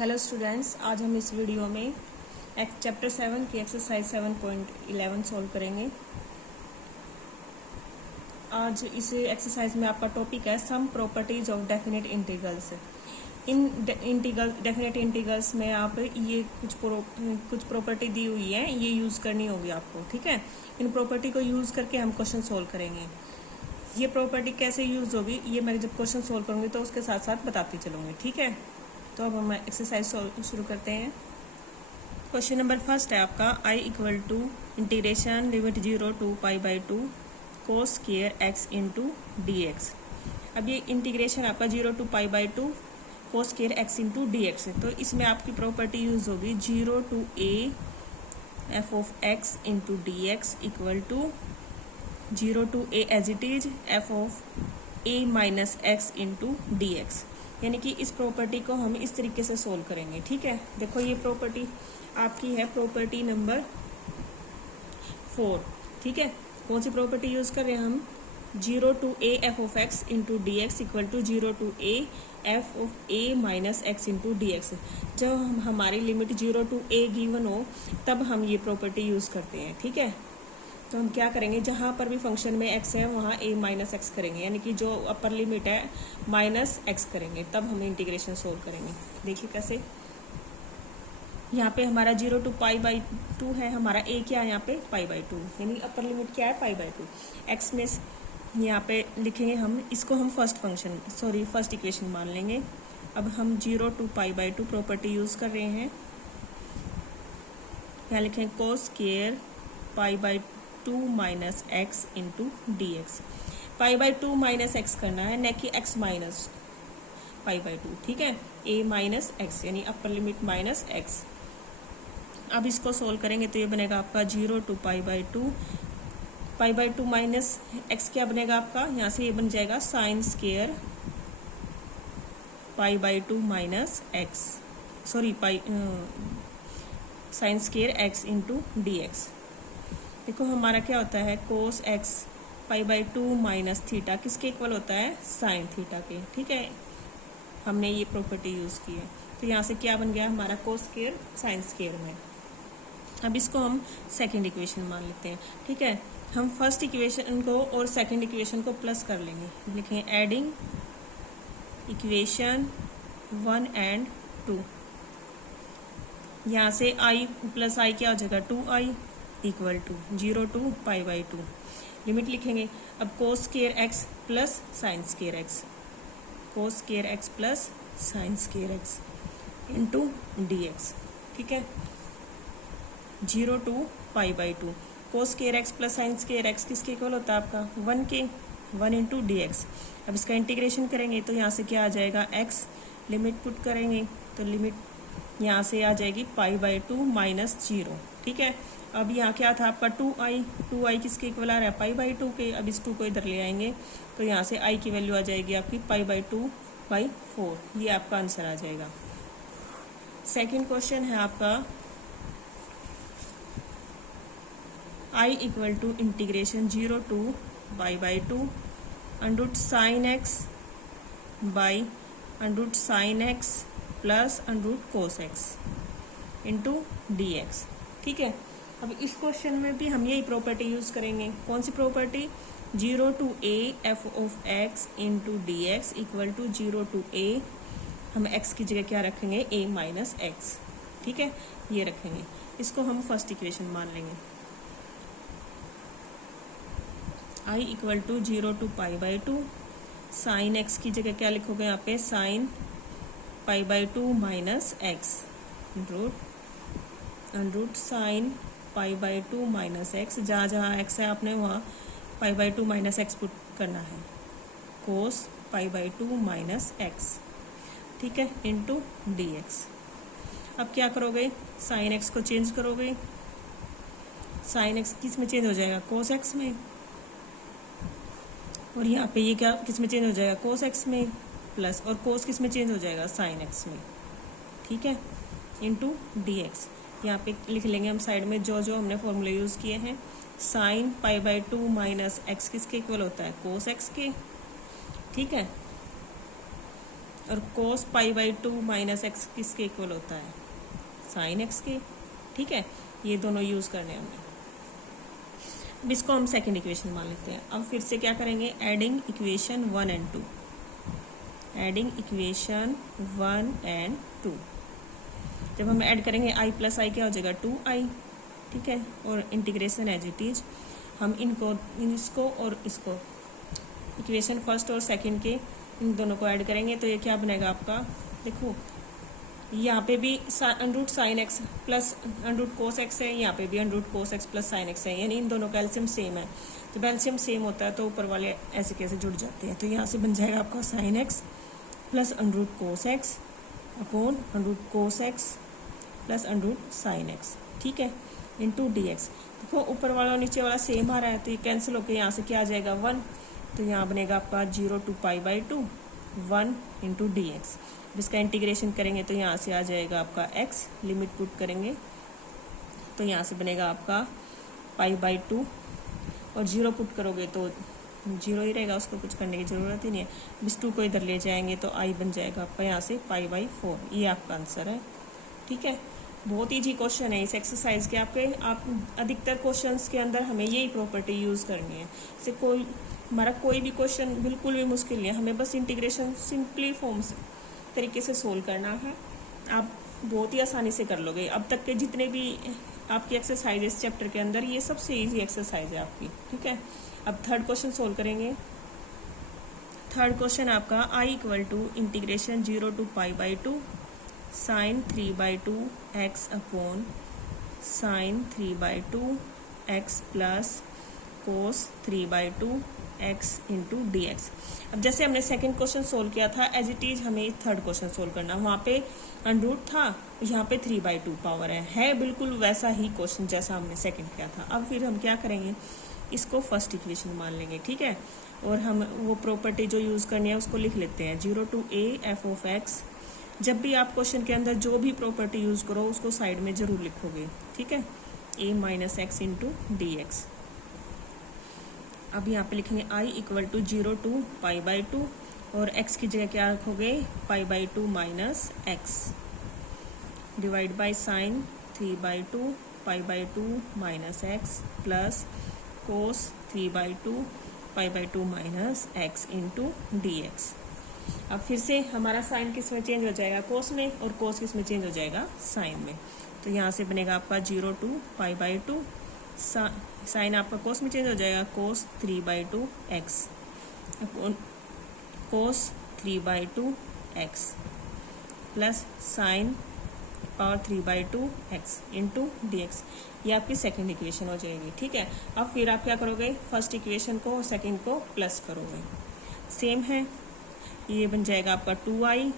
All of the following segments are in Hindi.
हेलो स्टूडेंट्स, आज हम इस वीडियो में चैप्टर 7 की एक्सरसाइज 7.11 सॉल्व करेंगे। आज इस एक्सरसाइज में आपका टॉपिक है some properties of definite integrals. इन डेफिनेट इंटीग्रल्स में आप ये कुछ प्रॉपर्टी दी हुई है, ये यूज़ करनी होगी आपको। ठीक है, इन प्रॉपर्टी को यूज़ करके हम क्वेश्चन सॉल्व करेंगे। ये प्रॉपर्टी कैसे यूज़ होगी ये मैं जब क्वेश्चन सॉल्व करूँगी तो उसके साथ साथ बताती चलूँगी। ठीक है, तो अब हम एक्सरसाइज शुरू करते हैं। क्वेश्चन नंबर फर्स्ट है आपका I equal to integration limit 0 to π/2 cos square x into dx। अब ये इंटीग्रेशन आपका 0 to π/2 cos square x into dx है, तो इसमें आपकी प्रॉपर्टी यूज होगी 0 to a f of x into dx equal to 0 to a as it is f of a minus x into dx। यानी कि इस प्रॉपर्टी को हम इस तरीके से सोल्व करेंगे। ठीक है, देखो ये प्रॉपर्टी आपकी है प्रॉपर्टी नंबर 4। ठीक है, कौन सी प्रॉपर्टी यूज कर रहे हैं हम? 0 to a f of x into d x equal to 0 to a f of a minus x into d x. जब हमारी लिमिट 0 to a गिवन हो तब हम ये प्रॉपर्टी यूज करते हैं। ठीक है, तो हम क्या करेंगे, जहाँ पर भी फंक्शन में x है वहाँ a माइनस एक्स करेंगे, यानी कि जो अपर लिमिट है माइनस एक्स करेंगे, तब हम इंटीग्रेशन सोल्व करेंगे। देखिए कैसे, यहाँ पे हमारा 0 to π/2 है, हमारा a क्या है यहाँ पे π/2, यानी अपर लिमिट क्या है π/2। x में यहाँ पे लिखेंगे हम, इसको हम फर्स्ट इक्वेशन मान लेंगे। अब हम 0 to π/2 प्रॉपर्टी यूज कर रहे हैं। यहाँ लिखेंगे cos square π/2 minus x into d x. π/2 minus x करना है, न कि x माइनस π/2। ठीक है, a माइनस एक्स यानी अपर लिमिट माइनस एक्स। अब इसको सोल्व करेंगे तो ये बनेगा आपका 0 to π/2 माइनस एक्स क्या बनेगा आपका, यहाँ से ये बन जाएगा sine square π/2 minus x, sine square x into d x. देखो हमारा क्या होता है, कोस एक्स π/2 माइनस थीटा किसके इक्वल होता है, साइन थीटा के। ठीक है, हमने ये प्रॉपर्टी यूज की है, तो यहाँ से क्या बन गया हमारा कोस स्क्वायर साइन स्क्वायर में। अब इसको हम सेकंड इक्वेशन मान लेते हैं। ठीक है, हम फर्स्ट इक्वेशन को और सेकंड इक्वेशन को प्लस कर लेंगे। लिखेंगे एडिंग इक्वेशन 1 and 2। यहाँ से i प्लस आई क्या हो जाएगा 2i equal to 0 to π/2। Limit लिखेंगे अब cos square x plus sine square x, cos square x plus sine square x into d x. ठीक है, 0 to π/2 cos square x plus sine square x किसके इक्वल होता है आपका 1 के, 1 इंटू डी एक्स। अब इसका इंटीग्रेशन करेंगे तो यहाँ से क्या आ जाएगा x, लिमिट पुट करेंगे तो लिमिट यहाँ से आ जाएगी π/2 माइनस 0। ठीक है, अब यहाँ क्या था आपका 2i किसके इक्वल आ रहा है π/2 के। अब इस 2 को इधर ले आएंगे तो यहाँ से i की वैल्यू आ जाएगी आपकी π/2/4। ये आपका आंसर आ जाएगा। सेकंड क्वेश्चन है आपका I equal to integration 0 to π/2 under root sine x by under root sine x plus under root cos x into d x. ठीक है, अब इस क्वेश्चन में भी हम यही प्रॉपर्टी यूज करेंगे। कौन सी property, 0 to a f of x into d x equal to 0 to a, हम x की जगह क्या रखेंगे a माइनस एक्स। ठीक है, ये रखेंगे, इसको हम फर्स्ट इक्वेशन मान लेंगे। I equal to 0 to π/2 sine x की जगह क्या लिखोगे यहाँ पे sine π/2 minus x under root sine π/2 minus x. जहाँ जहाँ एक्स है आपने वहाँ π/2 माइनस एक्स पुट करना है, कोस π/2 माइनस एक्स। ठीक है, इंटू डी एक्स। अब क्या करोगे, साइन एक्स को चेंज करोगे, साइन एक्स किस में चेंज हो जाएगा कोस एक्स में, और यहाँ पे ये क्या किस में चेंज हो जाएगा कोस एक्स में, प्लस और कोस किस में चेंज हो जाएगा साइन एक्स में। ठीक है, इंटू डी एक्स। यहाँ पे लिख लेंगे हम साइड में जो जो हमने फॉर्मूले यूज़ किए हैं। साइन π/2 माइनस एक्स किसके इक्वल होता है कोस एक्स के। ठीक है, और cos pi by 2 minus x किसके इक्वल होता है, साइन एक्स के। ठीक है, ये दोनों यूज करने होंगे। अब इसको हम सेकंड इक्वेशन मान लेते हैं। अब फिर से क्या करेंगे, adding equation 1 and 2, adding equation 1 and 2। जब हम ऐड करेंगे आई प्लस आई क्या हो जाएगा, 2i। ठीक है, और इंटीग्रेशन एज इट इज, हम इसको और इसको इक्वेशन फर्स्ट और सेकंड के इन दोनों को ऐड करेंगे तो ये क्या बनेगा आपका, देखो यहाँ पे भी under root sine x plus under root cos x है, यहाँ पे भी under root cos x plus sine x है, यानी इन दोनों का एलसीएम सेम है। जब एलसीएम सेम होता है तो ऊपर वाले ऐसे कैसे जुड़ जाते हैं, तो यहाँ से बन जाएगा आपका sign x plus under root cos x upon under root cos x plus under root sine x. ठीक है, इंटू डी एक्स। देखो ऊपर वाला और नीचे वाला सेम आ रहा है तो ये कैंसिल होकर यहाँ से क्या आ जाएगा, 1। तो यहाँ बनेगा आपका 0 to pi by 2 1 into d x. इसका इंटीग्रेशन करेंगे तो यहाँ से आ जाएगा आपका x, लिमिट पुट करेंगे तो यहाँ से बनेगा आपका पाई बाई 2 और 0 पुट करोगे तो 0 ही रहेगा, उसको कुछ करने की ज़रूरत ही नहीं है। इस 2 को इधर ले जाएंगे तो i बन जाएगा आपका यहाँ से पाई बाई 4। ये आपका आंसर है। ठीक है, बहुत ईजी क्वेश्चन है इस एक्सरसाइज के। आप अधिकतर क्वेश्चंस के अंदर हमें यही प्रॉपर्टी यूज़ करनी है। जैसे हमारा कोई भी क्वेश्चन बिल्कुल भी मुश्किल नहीं है, हमें बस इंटीग्रेशन सिंपली फॉर्म तरीके से सोल्व करना है, आप बहुत ही आसानी से कर लोगे। अब तक के जितने भी आपकी एक्सरसाइज इस चैप्टर के अंदर, ये सबसे ईजी एक्सरसाइज है आपकी। ठीक है, अब थर्ड क्वेश्चन सोल्व करेंगे। थर्ड क्वेश्चन आपका i equal to integration 0 to pi by 2 sine 3 by 2 x upon sine 3 by 2 x plus cos 3 by 2 x into d x. अब जैसे हमने सेकंड क्वेश्चन सोल्व किया था एज इट इज हमें थर्ड क्वेश्चन सोल्व करना। वहाँ पे अंडरूट था, यहाँ पे 3 बाई 2 पावर है बिल्कुल वैसा ही क्वेश्चन जैसा हमने सेकंड किया था। अब फिर हम क्या करेंगे, इसको फर्स्ट इक्वेशन मान लेंगे। ठीक है, और हम वो प्रॉपर्टी जो यूज़ करनी है उसको लिख लेते हैं, 0 to a F of x. जब भी आप क्वेश्चन के अंदर जो भी प्रॉपर्टी यूज़ करो उसको साइड में ज़रूर लिखोगे। ठीक है, a minus x into d x. अब यहाँ पे लिखेंगे i equal to 0 to pi by 2 और x की जगह क्या रखोगे, pi by 2 minus x divide by sine 3 by 2 pi by 2 minus x plus cos 3 by 2 pi by 2 minus x into d x. अब फिर से हमारा साइन किस में चेंज हो जाएगा, कोस में, और कोस किस में चेंज हो जाएगा, साइन में। तो यहाँ से बनेगा आपका 0 to पाई बाई 2 साइन आपका कोस में चेंज हो जाएगा, कोस 3 by 2 x cos 3 by 2 x plus sine power 3 by 2 x into d x. ये आपकी सेकेंड इक्वेशन हो जाएगी। ठीक है, अब फिर आप क्या करोगे, फर्स्ट इक्वेशन को और सेकेंड को प्लस करोगे, सेम है। ये बन जाएगा आपका 2i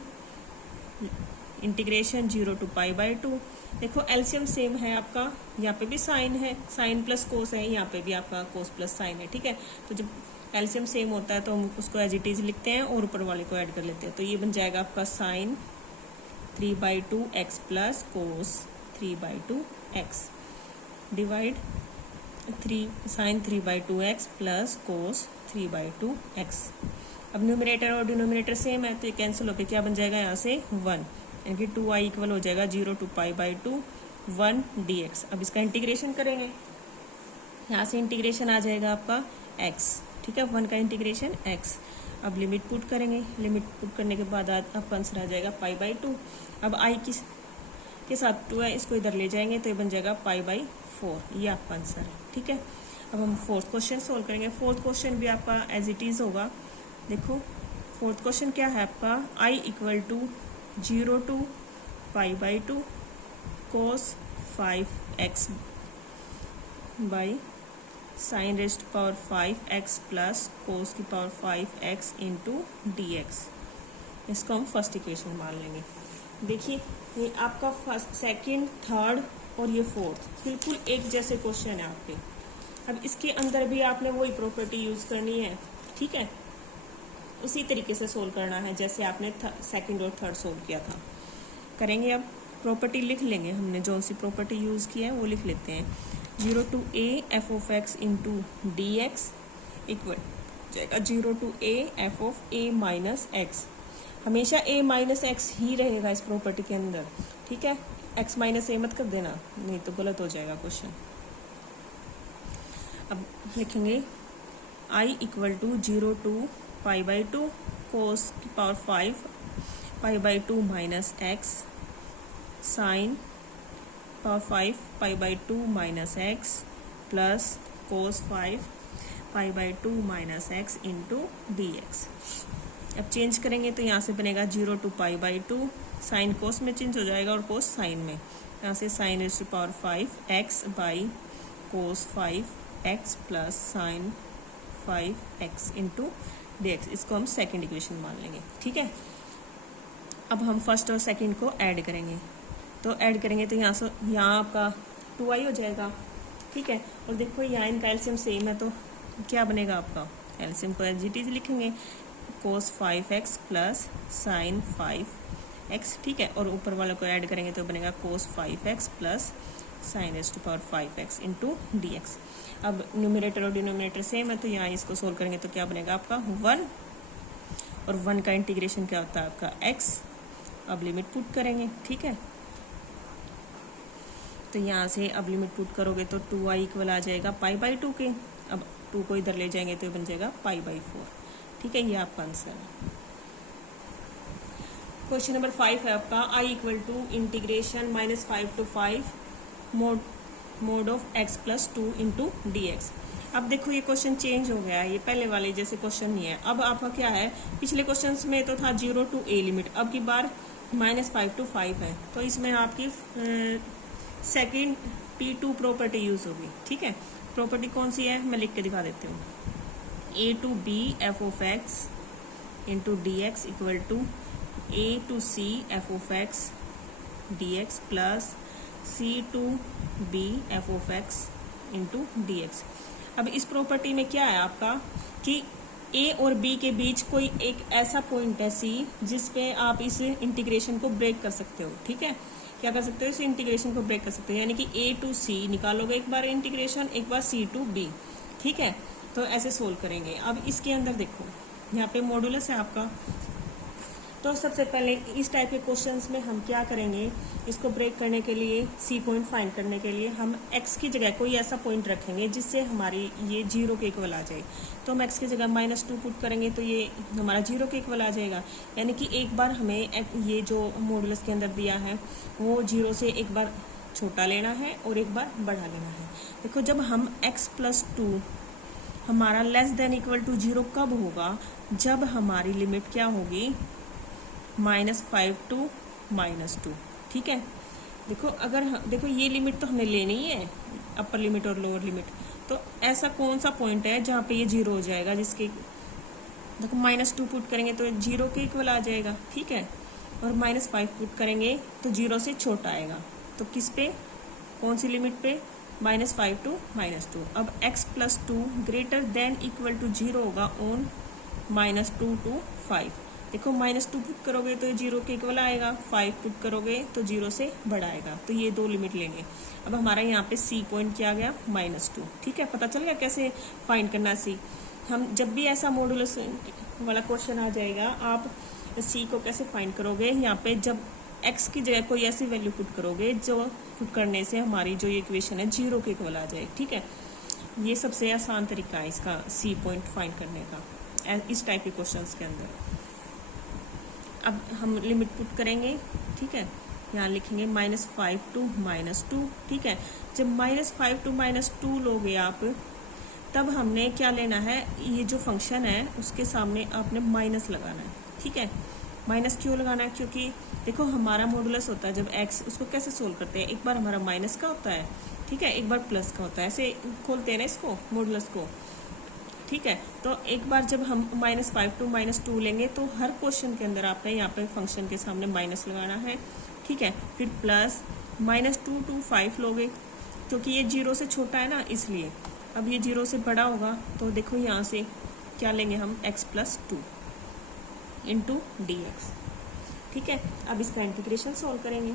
integration 0 to pi by 2। देखो एलसीएम सेम है आपका, यहाँ पे भी साइन है, साइन प्लस कोस है, यहाँ पे भी आपका कोस प्लस साइन है। ठीक है, तो जब एलसीएम सेम होता है तो हम उसको एज इट इज लिखते हैं और ऊपर वाले को ऐड कर लेते हैं। तो ये बन जाएगा आपका sine 3 by 2 x plus cos 3 by 2 x divide sine 3 by 2 x plus cos 3 by 2 x. अब न्यूमरेटर और डिनोमिनेटर सेम है तो ये कैंसिल होकर क्या बन जाएगा, यहाँ से 1, यानी कि 2i इक्वल हो जाएगा 0 to पाई बाई 2 1 dx। अब इसका इंटीग्रेशन करेंगे, यहाँ से इंटीग्रेशन आ जाएगा आपका x। ठीक है, 1 का इंटीग्रेशन x। अब लिमिट पुट करेंगे, लिमिट पुट करने के बाद आपका आंसर आ जाएगा पाई बाई 2। अब i के साथ 2 है, इसको इधर ले जाएंगे तो ये बन जाएगा पाई बाई 4। ये आपका आंसर है। ठीक है, अब हम फोर्थ क्वेश्चन सोल्व करेंगे। फोर्थ क्वेश्चन भी आपका एज इट इज़ होगा। देखो फोर्थ क्वेश्चन क्या है आपका, i equal to 0 to pi by 2 कोस 5x by sine raised power 5x plus cos की power 5x into d x. इसको हम फर्स्ट इक्वेशन मान लेंगे। देखिए ये आपका फर्स्ट, सेकंड, थर्ड और ये फोर्थ बिल्कुल एक जैसे क्वेश्चन है आपके। अब इसके अंदर भी आपने वही प्रॉपर्टी यूज़ करनी है। ठीक है, उसी तरीके से सोल्व करना है जैसे आपने सेकंड और थर्ड सोल्व किया था। करेंगे, अब प्रॉपर्टी लिख लेंगे, हमने जो सी प्रॉपर्टी यूज़ की है वो लिख लेते हैं। 0 to a F of x into d x equal जाएगा 0 to a F of a minus x. हमेशा a माइनस एक्स ही रहेगा इस प्रॉपर्टी के अंदर, ठीक है। x माइनस ए मत कर देना, नहीं तो गलत हो जाएगा क्वेश्चन। अब लिखेंगे i equal to 0 to pi by 2 cos की power 5 pi by 2 minus x sine power 5 pi by 2 minus x plus cos 5 pi by 2 minus x into d x. अब चेंज करेंगे तो यहाँ से बनेगा 0 to pi by 2, sine cos में चेंज हो जाएगा और कोस साइन में, यहाँ से sine raise to power 5 x by cos 5 x plus sine 5 x into d x. इसको हम सेकेंड इक्वेशन मान लेंगे, ठीक है। अब हम फर्स्ट और सेकेंड को ऐड करेंगे, तो ऐड करेंगे तो यहाँ आपका 2i हो जाएगा, ठीक है। और देखो यहाँ इनका एलसीएम सेम है, तो क्या बनेगा आपका एलसीएम को एज इट इज लिखेंगे कोस 5x प्लस साइन 5x, ठीक है। और ऊपर वालों को ऐड करेंगे तो बनेगा cos 5x plus sine raise to power 5x into d x. अब न्यूमरेटर और डिनोमिनेटर सेम है, तो यहाँ इसको सोल्व करेंगे तो क्या बनेगा आपका 1, और 1 का इंटीग्रेशन क्या होता है आपका x। अब लिमिट पुट करेंगे, ठीक है। तो यहाँ से अब लिमिट पुट करोगे तो 2i इक्वल आ जाएगा पाई बाई 2 के। अब 2 को इधर ले जाएंगे तो बन जाएगा पाई बाई 4, ठीक है। ये आपका आंसर है। क्वेश्चन नंबर 5 है आपका i equal to integration -5 to 5 mod of x plus 2 into d x. अब देखो ये क्वेश्चन चेंज हो गया है, ये पहले वाले जैसे क्वेश्चन नहीं है। अब आपका क्या है, पिछले क्वेश्चन में तो था 0 टू a लिमिट, अब की बार -5 टू 5 है, तो इसमें आपकी सेकेंड P2 प्रॉपर्टी यूज होगी, ठीक है। प्रॉपर्टी कौन सी है मैं लिख के दिखा देती हूँ। a to b f of x into d x equal to a to c f of x d x plus c to b f of x into d x. अब इस प्रॉपर्टी में क्या है आपका कि a और b के बीच कोई एक ऐसा पॉइंट है c जिस पे आप इस इंटीग्रेशन को ब्रेक कर सकते हो, ठीक है। क्या कर सकते हो, इस इंटीग्रेशन को ब्रेक कर सकते हो, यानी कि a टू c निकालोगे एक बार इंटीग्रेशन, एक बार c टू b, ठीक है। तो ऐसे सोल्व करेंगे। अब इसके अंदर देखो यहाँ पे मॉडुलस है आपका, तो सबसे पहले इस टाइप के क्वेश्चंस में हम क्या करेंगे, इसको ब्रेक करने के लिए c पॉइंट फाइंड करने के लिए हम x की जगह कोई ऐसा पॉइंट रखेंगे जिससे हमारी ये 0 के इक्वल आ जाए। तो हम x की जगह -2 पुट करेंगे तो ये हमारा 0 के इक्वल आ जाएगा, यानी कि एक बार हमें ये जो मॉडुलस के अंदर दिया है वो 0 से एक बार छोटा लेना है और एक बार बड़ा लेना है। देखो जब हम x प्लस 2 हमारा लेस देन इक्वल टू 0 कब होगा, जब हमारी लिमिट क्या होगी -5 टू -2, ठीक है। देखो अगर देखो ये लिमिट तो हमें लेनी ही है, अपर लिमिट और लोअर लिमिट, तो ऐसा कौन सा पॉइंट है जहाँ पे ये 0 हो जाएगा, जिसके देखो -2 पुट करेंगे तो 0 के इक्वल आ जाएगा, ठीक है। और -5 पुट करेंगे तो 0 से छोटा आएगा, तो किस पे, कौन सी लिमिट पे, -5 टू -2। अब x plus 2 greater than equal to 0 होगा ऑन -2 टू 5। देखो -2 पुट करोगे तो 0 के इक्वल आएगा, 5 पुट करोगे तो 0 से बड़ा आएगा, तो ये दो लिमिट लेंगे। अब हमारा यहाँ पे c पॉइंट क्या आ गया -2, ठीक है। पता चल गया कैसे फाइंड करना c। हम जब भी ऐसा मॉडुलस वाला क्वेश्चन आ जाएगा, आप c को कैसे फाइंड करोगे, यहाँ पे जब x की जगह कोई ऐसी वैल्यू पुट करोगे जो पुट करने से हमारी जो ये इक्वेशन है 0 के इक्वल आ जाए, ठीक है। ये सबसे आसान तरीका है इसका c पॉइंट फाइंड करने का इस टाइप के क्वेश्चंस के अंदर। अब हम लिमिट पुट करेंगे, ठीक है। यहाँ लिखेंगे -5 टू -2, ठीक है। जब -5 टू -2 लोगे आप, तब हमने क्या लेना है, ये जो फंक्शन है उसके सामने आपने माइनस लगाना है, ठीक है। माइनस क्यों लगाना है, क्योंकि देखो हमारा मॉडुलस होता है जब x, उसको कैसे सोल्व करते हैं, एक बार हमारा माइनस का होता है, ठीक है, एक बार प्लस का होता है, ऐसे खोलते हैं ना इसको मॉडुलस को, ठीक है। तो एक बार जब हम -5 टू -2 लेंगे तो हर क्वेश्चन के अंदर आपने यहाँ पे फंक्शन के सामने माइनस लगाना है, ठीक है। फिर प्लस -2 टू 5 लोगे, क्योंकि ये 0 से छोटा है ना इसलिए। अब ये 0 से बड़ा होगा तो देखो यहाँ से क्या लेंगे हम, x plus 2 into d x, ठीक है। अब इसका इंटीग्रेशन सोल्व करेंगे।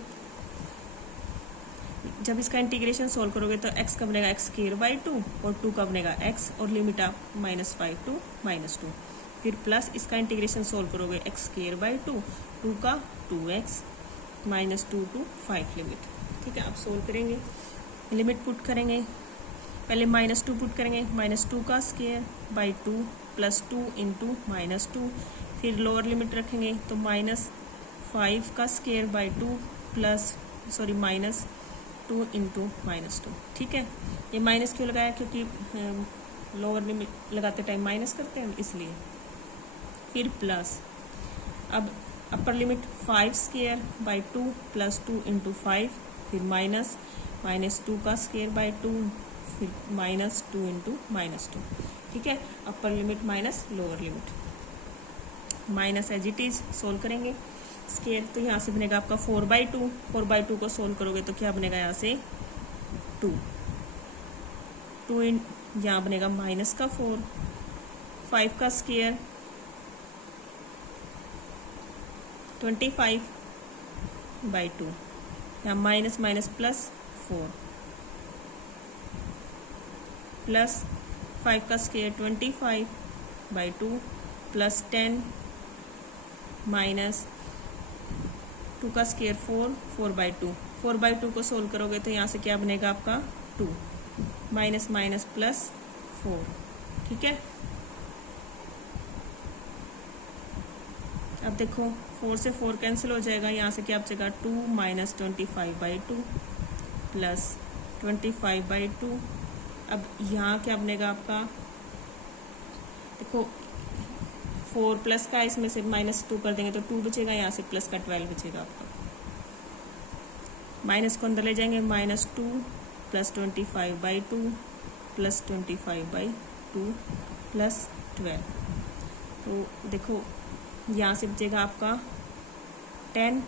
जब इसका इंटीग्रेशन सोल्व करोगे तो x का बनेगा x² बाई 2 और 2 का बनेगा x, और लिमिट आप -5 टू -2, फिर प्लस इसका इंटीग्रेशन सोल्व करोगे एक्स स्क्वायर बाई 2, 2 का 2x माइनस 2 to 5 लिमिट। ठीक है, अब सोल्व करेंगे, लिमिट पुट करेंगे, पहले -2 पुट करेंगे, -2 का स्क्वायर बाई 2 प्लस 2 इंटू -2, फिर लोअर लिमिट रखेंगे तो -5 का स्क्वायर बाई 2 प्लस -2 इंटू -2। ठीक है, ये माइनस क्यों लगाया, क्योंकि लोअर लिमिट लगाते टाइम माइनस करते हैं इसलिए। फिर प्लस, अब upper limit 5 square by 2 plus 2 into 5, फिर -2 का स्क्वायर बाई 2, फिर -2 इंटू -2। ठीक है, upper limit minus lower limit, minus as it is solve करेंगे स्क्वायर, तो यहाँ से बनेगा आपका 4/2, 4/2 को सोल्व करोगे तो क्या बनेगा यहाँ से 2 यहाँ बनेगा माइनस का 4, 5 का स्क्वायर 25/2, यहाँ माइनस माइनस प्लस 4 प्लस 5 का स्क्वायर 25/2 प्लस 10 माइनस 2 का स्क्वायर 4/2, 4/2 को सोल्व करोगे तो यहाँ से क्या बनेगा आपका 2, माइनस माइनस प्लस 4। ठीक है, अब देखो 4 से 4 कैंसिल हो जाएगा, यहाँ से क्या बचेगा 2 माइनस 25/2 प्लस 25/2। अब यहाँ क्या बनेगा आपका, देखो 4 प्लस का, इसमें से -2 कर देंगे तो 2 बचेगा, यहाँ से प्लस का 12 बचेगा आपका, माइनस को अंदर ले जाएंगे, -2 प्लस 25/2 प्लस 25/2 प्लस 12, तो देखो यहाँ से बचेगा आपका 10,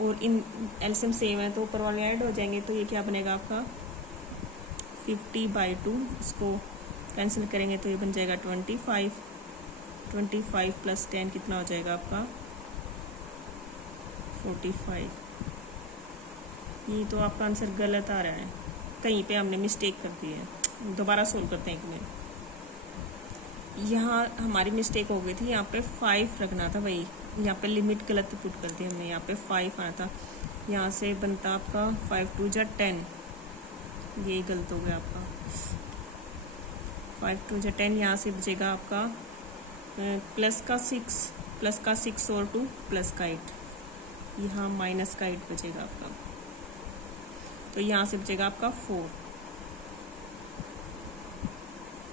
और इन एलसीएम सेम है तो ऊपर वाले ऐड हो जाएंगे, तो ये क्या बनेगा आपका 50/2, इसको कैंसिल करेंगे तो ये बन जाएगा 25 प्लस 10 कितना हो जाएगा आपका 45। ये तो आपका आंसर गलत आ रहा है, कहीं पे हमने मिस्टेक कर दी है, दोबारा सोल्व करते हैं एक मिनट। यहाँ हमारी मिस्टेक हो गई थी, यहाँ पे 5 रखना था, वही यहाँ पे लिमिट गलत पुट कर दी हमने, यहाँ पे 5 आना था, यहाँ से बनता आपका 5 2 जा 10, ये गलत हो गया आपका, 5 2 जा 10, यहाँ से बचेगा आपका प्लस का 6 और 2 प्लस का 8, यहाँ माइनस का 8 बचेगा आपका, तो यहाँ से बचेगा आपका 4।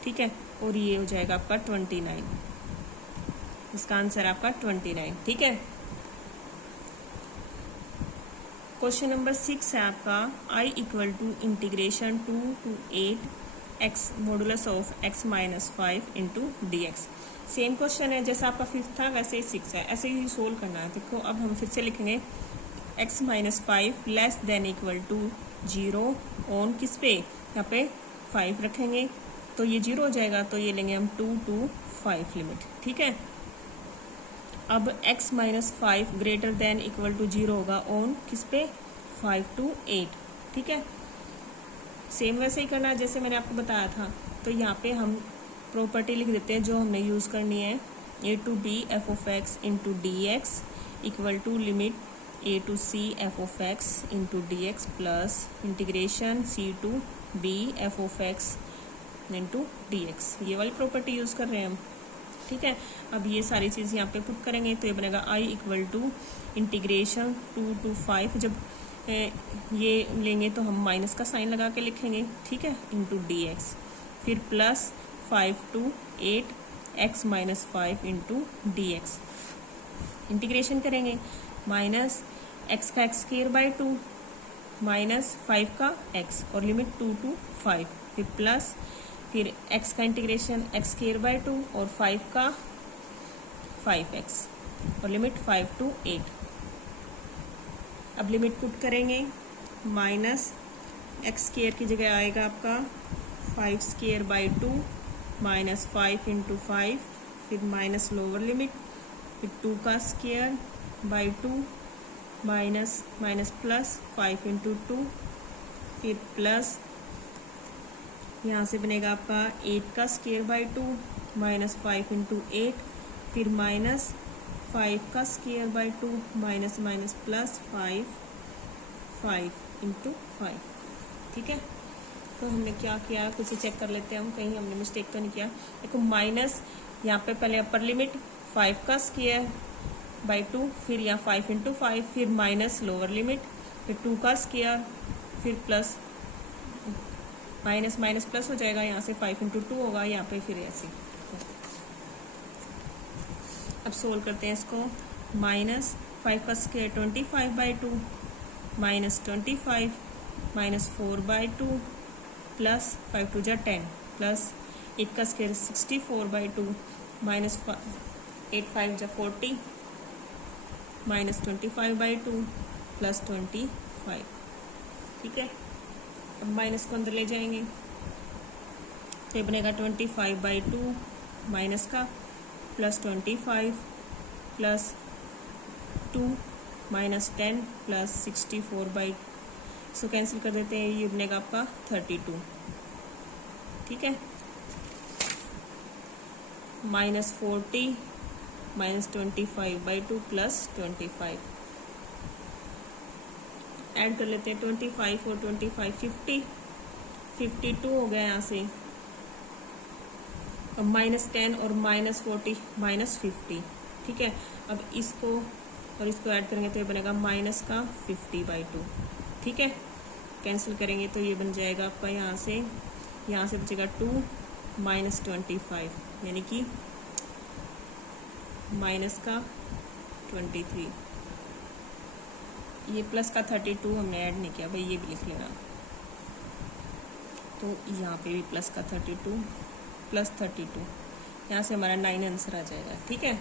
ठीक है, और ये हो जाएगा आपका 29, इसका आंसर आपका 29। ठीक है, क्वेश्चन नंबर 6 है आपका I equal to integration 2 to 8x modulus of x minus 5 into dx। Same question है जैसा आपका 5th था वैसे ही 6 है, ऐसे ही सोल्व करना है। देखो अब हम फिर से लिखेंगे x minus 5 less than equal to 0 on किस पे, यहाँ पे 5 रखेंगे तो ये 0 हो जाएगा, तो ये लेंगे हम 2 to 5 लिमिट। ठीक है, अब x minus 5 greater than equal to 0 होगा ऑन किस पे 5 to 8। ठीक है, सेम वैसे ही करना है जैसे मैंने आपको बताया था। तो यहाँ पे हम प्रॉपर्टी लिख देते हैं जो हमने यूज़ करनी है, a to b f of x into d x equal to limit a to c f of x into d x plus integration c to b f of x into d x, ये वाली प्रॉपर्टी यूज़ कर रहे हैं हम। ठीक है, अब ये सारी चीज़ यहाँ पे पुट करेंगे तो ये बनेगा I equal to integration 2 to 5, जब ये लेंगे तो हम माइनस का साइन लगा के लिखेंगे। ठीक है, इंटू डी एक्स, फिर plus 5 to 8 x minus 5 into d x, integration करेंगे माइनस x का x स्क्वायर बाई 2 माइनस 5 का x और लिमिट 2 to 5, फिर प्लस फिर x का इंटीग्रेशन x स्क्वायर बाई 2 और 5 का 5x और लिमिट 5 to 8। अब लिमिट पुट करेंगे, माइनस x स्क्वायर की जगह आएगा आपका 5 स्क्वायर बाई 2 माइनस 5 इंटू 5, फिर माइनस लोअर लिमिट, फिर 2 का square by 2 minus minus plus 5 into 2, फिर प्लस यहाँ से बनेगा आपका 8 का स्क्वायर बाई 2 माइनस 5 इंटू 8 फिर माइनस 5 का square by 2 minus minus plus 5 into 5। ठीक है, तो हमने क्या किया, कुछ चेक कर लेते हैं हम, कहीं हमने मिस्टेक तो नहीं किया। देखो माइनस यहाँ पे पहले अपर लिमिट 5 का स्क्वायर बाई 2, फिर यहाँ 5 इंटू 5, फिर माइनस लोअर लिमिट, फिर 2 का स्क्वायर, फिर प्लस माइनस माइनस प्लस हो जाएगा, यहाँ से 5 इंटू 2 होगा, यहाँ पे फिर ऐसे। अब सोल्व करते हैं इसको। माइनस 5 का square 25 by 2 minus 25 minus 4 by 2 plus 5 टू जा 10 प्लस 8 का स्क्वायर 64 बाई 2 माइनस 8 5 जा 40 माइनस 25 बाई 2 प्लस 25। ठीक है, अब माइनस को अंदर ले जाएंगे तो ये बनेगा 25 बाई 2 माइनस का plus 25 plus 2 minus 10 plus 64 by, इसको कैंसिल कर देते हैं, ये बनेगा आपका 32। ठीक है, minus 40 minus 25 by 2 plus 25, add कर लेते हैं 25 और 25 52 हो गया यहाँ से। अब माइनस 10 और माइनस 40 माइनस 50। ठीक है, अब इसको और इसको ऐड करेंगे तो ये बनेगा माइनस का 50 बाई 2। ठीक है, कैंसिल करेंगे तो ये बन जाएगा आपका यहाँ से बचेगा 2 माइनस 25, यानी कि माइनस का 23। ये प्लस का 32 हमने ऐड नहीं किया भाई, ये भी लिख लेना। तो यहाँ पे भी प्लस का 32 प्लस 32, यहाँ से हमारा 9 आंसर आ जाएगा। ठीक है,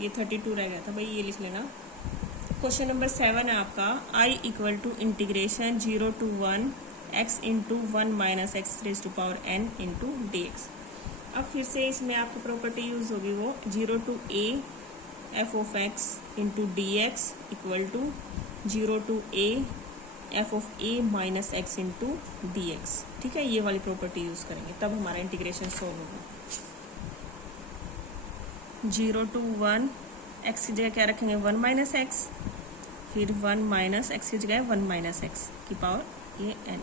ये 32 रह गया था भाई, ये लिख लेना। क्वेश्चन नंबर 7 है आपका, I equal to integration 0 to 1 x into 1 minus x raise to power n into d x. अब फिर से इसमें आपको प्रॉपर्टी यूज होगी वो 0 to a f of x into d x equal to 0 to a f of a minus x into d x. ठीक है, ये वाली प्रॉपर्टी यूज करेंगे तब हमारा इंटीग्रेशन सॉल्व होगा। 0 to 1 x की जगह क्या रखेंगे 1 माइनस एक्स, फिर 1 माइनस एक्स की जगह 1 माइनस एक्स की पावर ये n।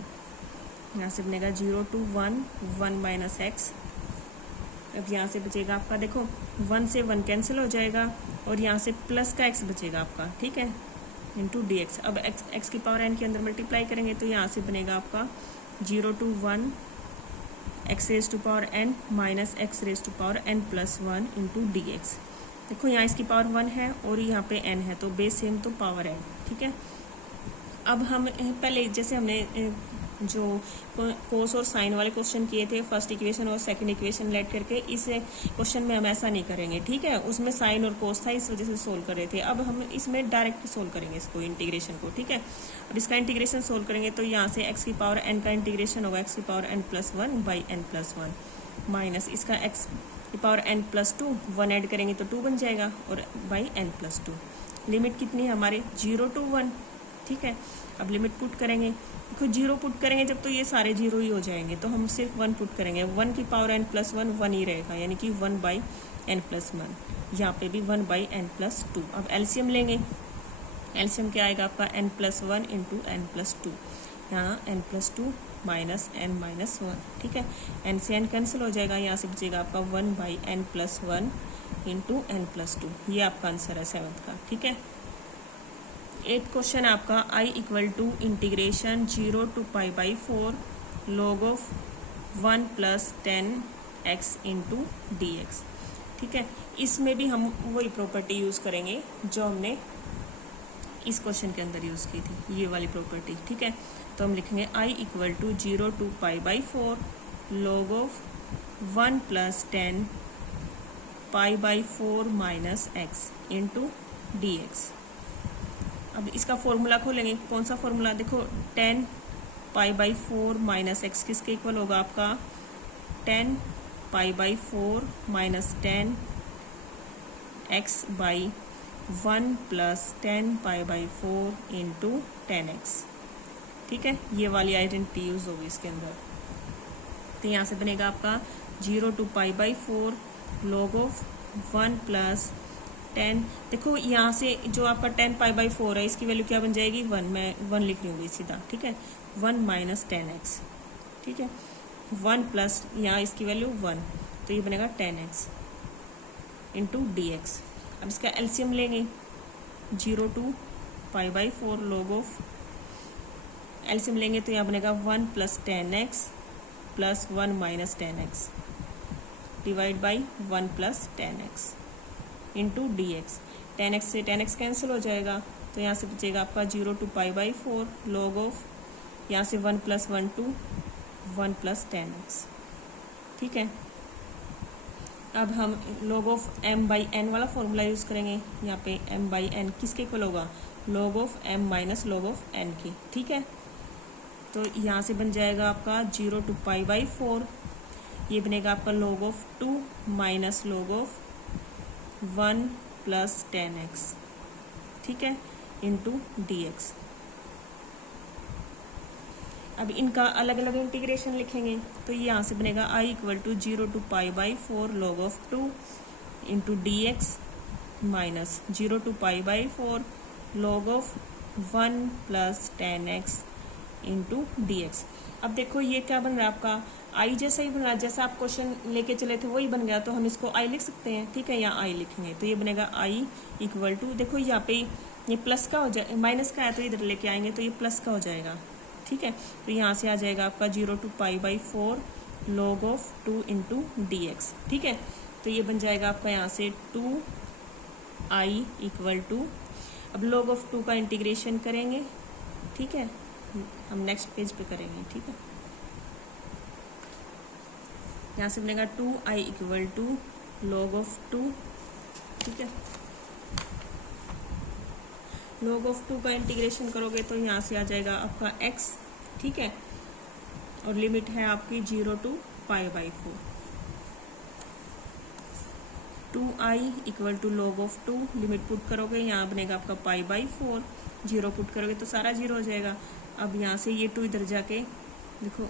यहाँ से बनेगा 0 to 1 1 माइनस एक्स। अब यहाँ से बचेगा आपका, देखो 1 से 1 कैंसिल हो जाएगा और यहाँ से प्लस का x बचेगा आपका। ठीक है, इंटू डी एक्स। अब x की पावर n के अंदर मल्टीप्लाई करेंगे तो यहाँ से बनेगा आपका 0 to 1 x raise to power n minus x raise to power n plus 1 into d x. देखो यहाँ इसकी पावर 1 है और यहाँ पे n है, तो बेस सेम तो पावर n। ठीक है, अब हम पहले जैसे हमने जो कोस और साइन वाले क्वेश्चन किए थे, फर्स्ट इक्वेशन और सेकंड इक्वेशन लेट करके, इस क्वेश्चन में हम ऐसा नहीं करेंगे। ठीक है, उसमें साइन और कोस था, इस वजह से सोल्व कर रहे थे। अब हम इसमें डायरेक्ट सोल्व करेंगे इसको, इंटीग्रेशन को। ठीक है, अब इसका इंटीग्रेशन सोल्व करेंगे तो यहाँ से x की पावर n का इंटीग्रेशन होगा x की power n plus 1 by n plus 1 minus इसका x की पावर n प्लस 2, 1 ऐड करेंगे तो 2 बन जाएगा और बाई n प्लस 2। लिमिट कितनी है हमारे 0 to 1। ठीक है, अब लिमिट पुट करेंगे, देखो 0 पुट करेंगे जब तो ये सारे 0 ही हो जाएंगे, तो हम सिर्फ 1 पुट करेंगे। 1 की पावर n प्लस 1 1 ही रहेगा, यानी कि 1 बाई n प्लस 1। यहाँ पे भी 1 बाई n प्लस 2। अब एलसीएम लेंगे, एलसीएम क्या आएगा आपका n plus 1 into n plus 2। यहाँ n plus 2 minus n minus 1। ठीक है, n से n कैंसिल हो जाएगा, यहाँ से बचेगा आपका 1 by n plus 1 into n plus 2। ये आपका आंसर है 7th का। ठीक है, 8th क्वेश्चन है आपका, I equal to integration 0 to pi by 4 log of 1 plus 10x into d x. ठीक है, इसमें भी हम वही प्रॉपर्टी यूज़ करेंगे जो हमने इस क्वेश्चन के अंदर यूज़ की थी, ये वाली प्रॉपर्टी। ठीक है, तो हम लिखेंगे I equal to 0 to pi by 4 log of 1 plus 10 pi by 4 minus x into d x. अब इसका फॉर्मूला खोलेंगे, कौन सा फॉर्मूला, देखो 10 पाई बाई 4 माइनस एक्स किसके इक्वल होगा आपका 10 pi by 4 minus 10 x by 1 plus 10 pi by 4 into 10x। ठीक है, ये वाली आइडेंटिटी यूज होगी इसके अंदर। तो यहाँ से बनेगा आपका 0 to pi by 4 log of 1 plus 10, देखो यहाँ से जो आपका 10π/4 है इसकी वैल्यू क्या बन जाएगी 1, मैं 1 लिख रही हूँ सीधा, ठीक है। 1 माइनस 10x, ठीक है। 1 प्लस यहाँ इसकी वैल्यू 1, तो ये बनेगा 10x इंटू dx। अब इसका एलसीएम लेंगे, 0 to π/4 log ऑफ, एलसीएम लेंगे तो यहाँ बनेगा 1 plus 10x plus 1 minus 10x divide by 1 plus 10x into dx। 10x से 10x कैंसिल हो जाएगा, तो यहाँ से बचेगा आपका 0 to π/4 log ऑफ, यहाँ से 1 प्लस 1 to 1 प्लस 10x, ठीक है। अब हम log ऑफ m/n वाला फॉर्मूला यूज़ करेंगे। यहाँ पे m/n किसके इक्वल होगा, log of m minus log of n के, ठीक है। तो यहाँ से बन जाएगा आपका 0 to π/4, ये बनेगा आपका log of 2 minus log of 1 plus 10x, ठीक है, इंटू dx। अब इनका अलग अलग इंटीग्रेशन लिखेंगे, तो ये यहाँ से बनेगा i equal to 0 to π/4 log of 2 into dx minus 0 to π/4 log of 1 plus 10x into dx। अब देखो ये क्या बन रहा है आपका, आई जैसा ही बन रहा है, जैसा आप क्वेश्चन लेके चले थे वही बन गया, तो हम इसको आई लिख सकते हैं, ठीक है। यहाँ आई लिखेंगे तो ये बनेगा आई इक्वल टू, देखो यहाँ पे ये प्लस का हो जाए, माइनस का है तो इधर लेके आएंगे तो ये प्लस का हो जाएगा, ठीक है। तो यहाँ से आ जाएगा आपका 0 to π/4 log of 2 into dx, ठीक है। तो ये बन जाएगा आपका यहाँ से 2i इक्वल टू, अब log ऑफ 2 का इंटीग्रेशन करेंगे, ठीक है, हम नेक्स्ट पेज पे करेंगे, ठीक है। यहाँ से बनेगा 2i equal to log of 2, ठीक है। log ऑफ 2 का इंटीग्रेशन करोगे तो यहाँ से आ जाएगा आपका x, ठीक है, और लिमिट है आपकी 0 to π/4। 2i equal to log of 2, limit put करोगे यहाँ बनेगा आपका π/4, 0 पुट करोगे तो सारा 0 हो जाएगा। अब यहाँ से ये 2 इधर जाके देखो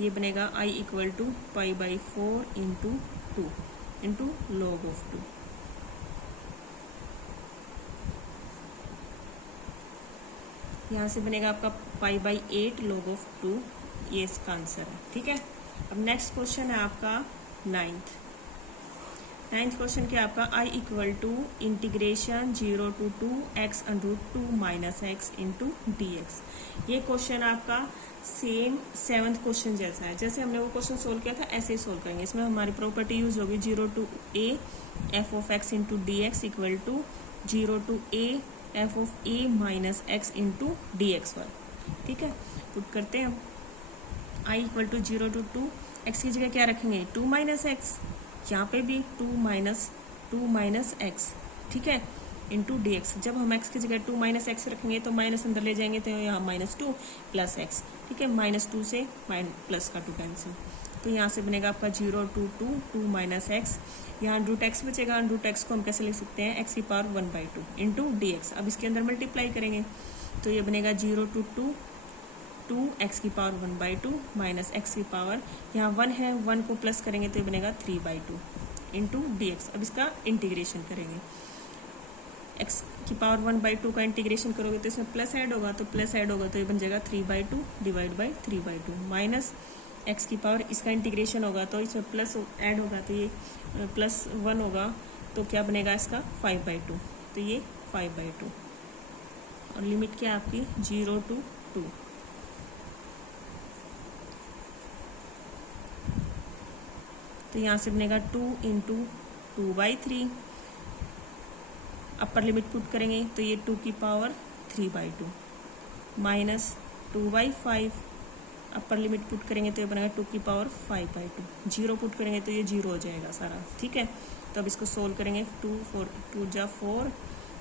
ये बनेगा i equal to π/4 into 2 into log of 2। यहाँ से बनेगा आपका π/8 log ऑफ 2, ये इसका आंसर है, ठीक है। अब नेक्स्ट क्वेश्चन है आपका नाइन्थ क्वेश्चन क्या है आपका, i equal to integration 0 to 2x √ 2 minus x into dx। ये क्वेश्चन आपका सेम 7th क्वेश्चन जैसा है, जैसे हमने वो क्वेश्चन सोल्व किया था ऐसे ही सोल्व करेंगे। इसमें हमारी प्रॉपर्टी यूज होगी 0 to a f of x into dx equal to 0 to a f of a minus x into dx, ठीक है। पुट करते हैं हम, i equal to 0 to 2, x की जगह क्या रखेंगे 2 माइनस एक्स, यहाँ पे भी 2 माइनस एक्स, ठीक है, इंटू dx। जब हम x की जगह 2 माइनस एक्स रखेंगे तो माइनस अंदर ले जाएंगे तो यहाँ -2 प्लस एक्स, ठीक है। -2 से प्लस का 2 कैंसिल, तो यहाँ से बनेगा आपका 0 to 2 माइनस एक्स, यहाँ √x बचेगा। √x को हम कैसे लिख सकते हैं, x की पावर 1/2 इंटू dx। अब इसके अंदर मल्टीप्लाई करेंगे तो ये बनेगा 0 to 2 x की पावर 1/2 माइनस x की पावर, यहाँ 1 है, 1 को प्लस करेंगे तो ये बनेगा 3/2 इंटू dx। अब इसका इंटीग्रेशन करेंगे, x की पावर 1/2 का इंटीग्रेशन करोगे तो इसमें प्लस ऐड होगा, तो प्लस ऐड होगा तो ये बन जाएगा 3/2 डिवाइड बाई 3/2 माइनस x की पावर, इसका इंटीग्रेशन होगा तो इसमें प्लस ऐड होगा तो ये +1 होगा, तो क्या बनेगा इसका 5/2, तो ये 5/2 और लिमिट क्या है आपकी 0 to 2। तो यहाँ से बनेगा 2 इंटू 2/3, अपर लिमिट पुट करेंगे तो ये 2 की power 3/2 minus 2/5, upper limit put करेंगे तो ये बनेगा 2 की पावर 5/2, 0 पुट करेंगे तो ये 0 हो जाएगा सारा, ठीक है। तो अब इसको सोल्व करेंगे, 2 जा 4,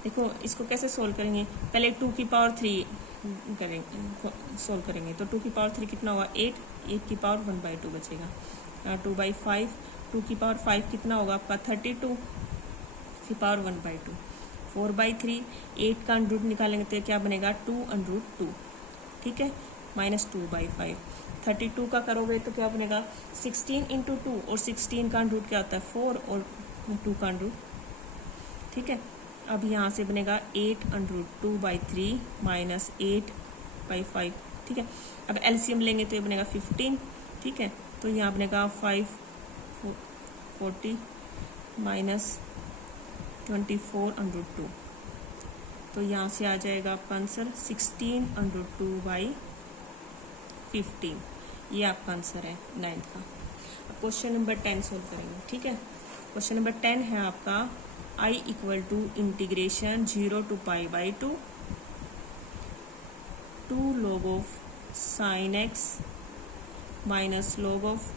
देखो इसको कैसे सोल्व करेंगे, पहले 2 की पावर 3 करेंगे, सोल्व करेंगे तो 2 की पावर 3 कितना होगा 8 की पावर 1/2 बचेगा, 2/5, 2 की पावर 5 कितना होगा आपका 32 की पावर 1/2, 4/3, 8 का अंडर रूट निकालेंगे तो क्या बनेगा 2√2, ठीक है, माइनस 2/5। 32 का करोगे तो क्या बनेगा 16 इंटू 2, और 16 का अंडर रूट क्या होता है 4, और 2 का अंडर रूट, ठीक है। अब यहाँ से बनेगा 8 अंडर रूट 2/3 माइनस 8/5, ठीक है। अब एलसीएम लेंगे तो ये बनेगा 15, ठीक है। तो यहाँ बनेगा 540 माइनस 24 अंडर रूट 2, तो यहाँ से आ जाएगा आपका आंसर 16 अंडर रूट 2/15। ये आपका आंसर है 9th का। अब क्वेश्चन नंबर 10 सोल्व करेंगे, ठीक है। क्वेश्चन नंबर 10 है आपका I equal to integration 0 to π/2 2 log of sine x minus log of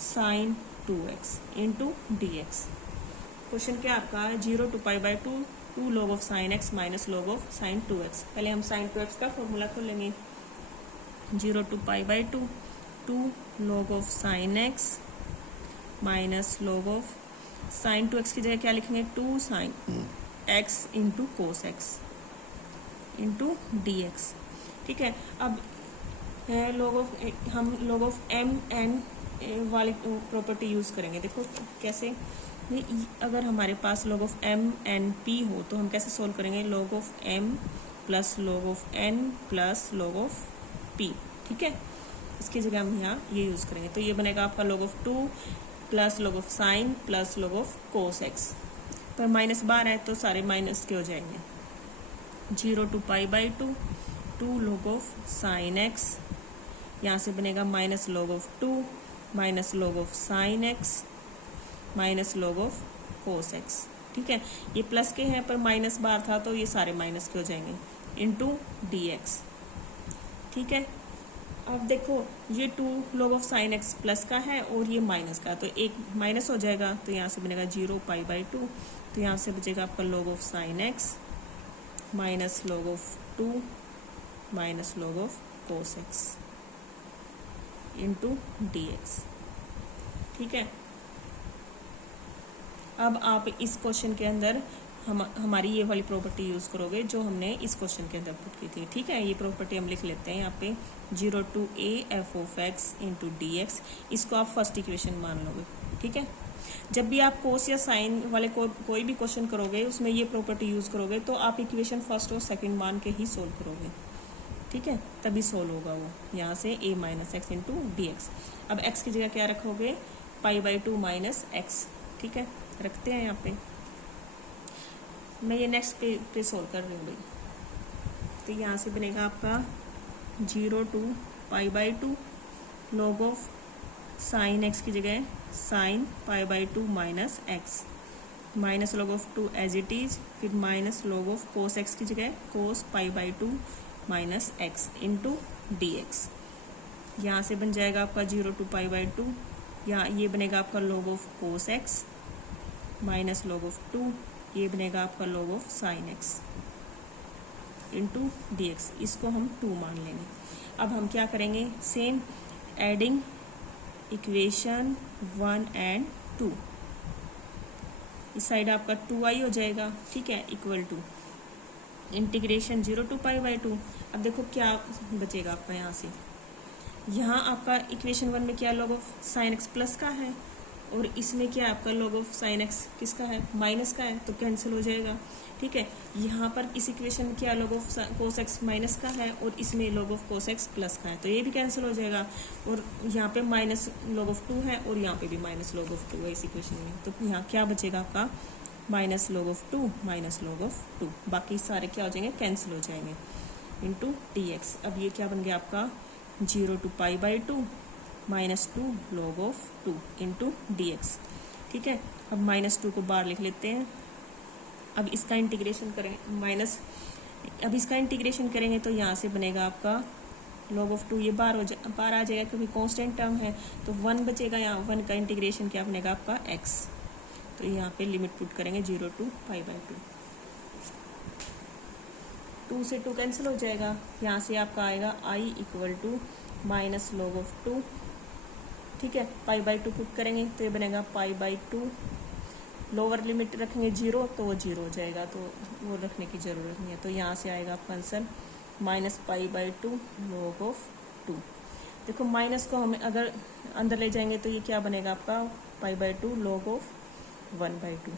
sine 2x into dx। Question क्या आपका 0 to π/2 2 log of sine x minus log of sine 2x। पहले हम साइन 2x का फॉर्मूला खोलेंगे। 0 to π/2 2 log of sine x minus log of sine 2x की जगह क्या लिखेंगे 2 sine x into cos x into d x, ठीक है। अब हम log ऑफ m n वाली प्रॉपर्टी यूज़ करेंगे। देखो कैसे, अगर हमारे पास log of m n p हो तो हम कैसे सोल्व करेंगे, log of m plus log of n plus log of p, ठीक है। इसकी जगह हम यहाँ ये यूज़ करेंगे, तो ये बनेगा आपका log of 2 plus log of sign plus log of cos x. पर माइनस बार है तो सारे माइनस के हो जाएंगे। 0 to π/2 2 log of sine x, यहाँ से बनेगा minus log of 2 minus log of sine x minus log of cos x, ठीक है। ये प्लस के हैं पर माइनस बार था तो ये सारे माइनस के हो जाएंगे इंटू डी एक्स, ठीक है। अब देखो ये 2 log of sine x plus का है और ये माइनस का, तो एक माइनस हो जाएगा तो यहाँ से बनेगा 0 π/2, तो यहाँ से बचेगा आपका log of sine x minus log of 2 minus log of cos x into d x, ठीक है। अब आप इस क्वेश्चन के अंदर हमारी ये वाली प्रॉपर्टी यूज़ करोगे जो हमने इस क्वेश्चन के अंदर पुट की थी, ठीक है। ये प्रॉपर्टी हम लिख लेते हैं यहाँ पे 0 to a f of x into d x. इसको आप फर्स्ट इक्वेशन मान लोगे, ठीक है। जब भी आप कोस या साइन वाले कोई भी क्वेश्चन करोगे उसमें ये प्रॉपर्टी यूज़ करोगे तो आप इक्वेशन फर्स्ट और सेकंड मान के ही सोल्व करोगे, ठीक है, तभी सोल्व होगा वो। यहाँ से a minus x into d x. अब x की जगह क्या रखोगे π/2 माइनस एक्स, ठीक है, रखते हैं यहाँ पे। मैं ये नेक्स्ट पे सोल्व कर रही हूँ भाई। तो यहाँ से बनेगा आपका 0 to π/2 log of sine x की जगह sine π/2 minus x minus log of 2 as it is, फिर minus log of cos x की जगह cos π/2 minus x into d x. यहाँ से बन जाएगा आपका 0 to π/2, यहाँ ये बनेगा आपका log of cos x minus log of 2, ये बनेगा आपका log of sine x into d x. इसको हम 2 मान लेंगे। अब हम क्या करेंगे, सेम एडिंग इक्वेशन 1 and 2। इस साइड आपका 2i हो जाएगा, ठीक है, इक्वल टू इंटीग्रेशन 0 to π/2। अब देखो क्या बचेगा आपका यहाँ से, यहाँ आपका इक्वेशन 1 में क्या log of sine x plus का है और इसमें क्या आपका log ऑफ साइन एक्स किसका है, माइनस का है, तो कैंसिल हो जाएगा, ठीक है। यहाँ पर इस इक्वेशन में क्या log of cos x minus का है और इसमें log of cos x plus का है, तो ये भी कैंसिल हो जाएगा। और यहाँ पे माइनस log ऑफ 2 है और यहाँ पे भी माइनस log ऑफ 2 है इस इक्वेशन में, तो यहाँ क्या बचेगा आपका minus log of 2 minus log of 2, बाकी सारे क्या हो जाएंगे, कैंसिल हो जाएंगे इंटू डी एक्स। अब ये क्या बन गया आपका 0 to π/2 minus 2 log of 2 into d x, ठीक है। अब माइनस 2 को बाहर लिख लेते हैं। अब इसका इंटीग्रेशन करें अब इसका इंटीग्रेशन करेंगे तो यहाँ से बनेगा आपका log ऑफ 2, ये बाहर आ जाएगा क्योंकि कांस्टेंट टर्म है, तो 1 बचेगा। यहाँ 1 का इंटीग्रेशन क्या बनेगा आपका x, तो यहाँ पे लिमिट पुट करेंगे 0 to π/2। 2 से 2 कैंसिल हो जाएगा, यहाँ से आपका आएगा i equal to minus log of 2, ठीक है। π/2 पुट करेंगे तो ये बनेगा π/2, लोअर लिमिट रखेंगे 0 तो वो 0 हो जाएगा, तो वो रखने की ज़रूरत नहीं है। तो यहाँ से आएगा आपका आंसर माइनस π/2 log ऑफ 2। देखो माइनस को हमें अगर अंदर ले जाएंगे तो ये क्या बनेगा आपका π/2 log ऑफ 1/2।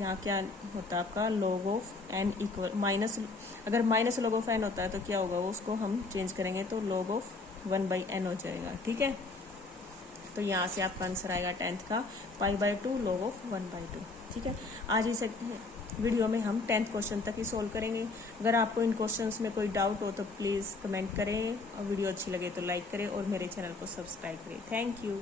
यहाँ क्या होता है आपका log of n equal minus, अगर माइनस log ऑफ n होता है तो क्या होगा, वो उसको हम चेंज करेंगे तो log ऑफ 1/n हो जाएगा। ठीक है, तो यहाँ से आपका आंसर आएगा 10th का π/2 log ऑफ 1/2। ठीक है, आज इस वीडियो में हम 10th क्वेश्चन तक ही सोल्व करेंगे। अगर आपको इन क्वेश्चंस में कोई डाउट हो तो प्लीज़ कमेंट करें, और वीडियो अच्छी लगे तो लाइक करें और मेरे चैनल को सब्सक्राइब करें। Thank you.